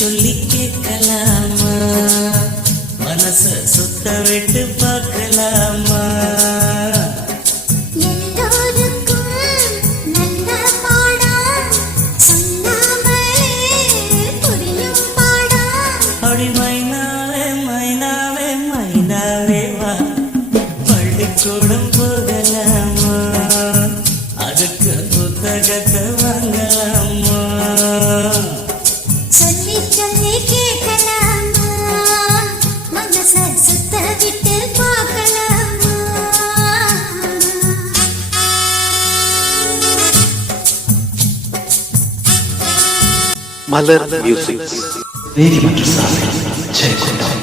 சொல்லி கேட்கலாமா, மனச சுத்த விட்டு பார்க்கலாமா. அப்படி மைனாவே மைனாவே மைனாவே வா, பள்ளிக்கூடம் போகலாமா, அதுக்கு புத்தகத்தை வாங்கலாமா. சொல்லி சொல்லி கேட்கலாமா, மனச சுத்த விட்டு பார்க்கலாமா. மலர் மியூசிக் நீதிமன்ற சாலை ஜெயகொண்டம்.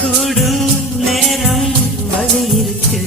கூடும் நேரம் வழி இருக்கு,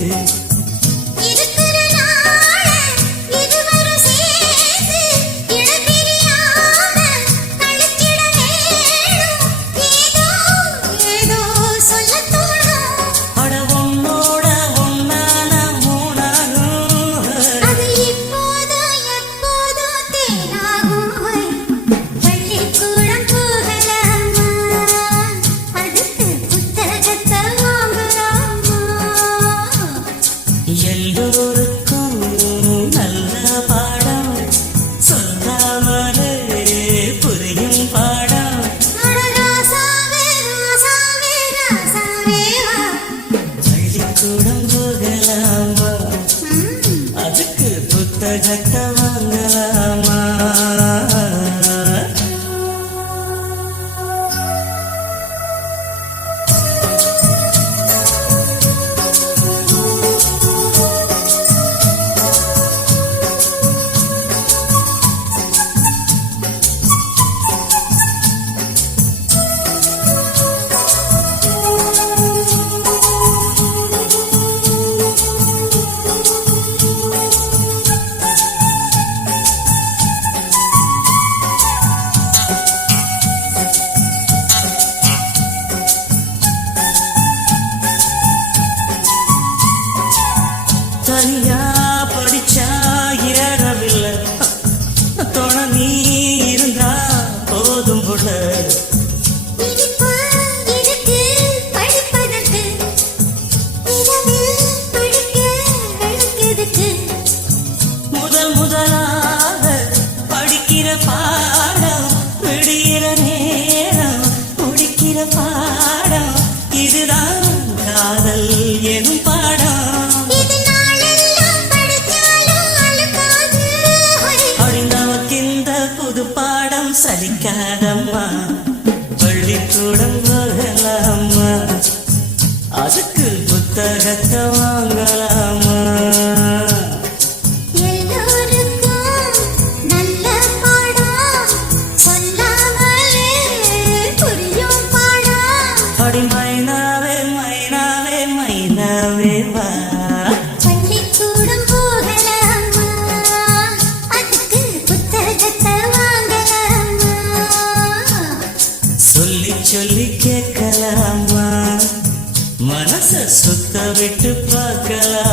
எல்லோருக்கும் நல்ல பாடம் சொல்லாமலே புரியும் பாடம். பள்ளிக்கூடம் போகலாமா, அதுக்கு புத்தகத்தை வாங்கலாமா. தனியா படிச்சா ஏறவில்லை, துணை நீ இருந்தா போதும் போல. முதல் முதலாக படிக்கிற பாடம், விடுகிற நேரம் முடிக்கிற பாடம், இதுதான் காதல் எனும் பாடம். பாடம் சலிக்காதம்மா, பள்ளிக்கூடம் போகலாமா, அதுக்கு புத்தகத்தை வாங்கலாமா. அப்படி மைனாவே மைனாவே மைனாவே வா, சொல்லி சொல்லி கேட்கலாமா, மனச சுத்த விட்டு பார்க்கலாம்.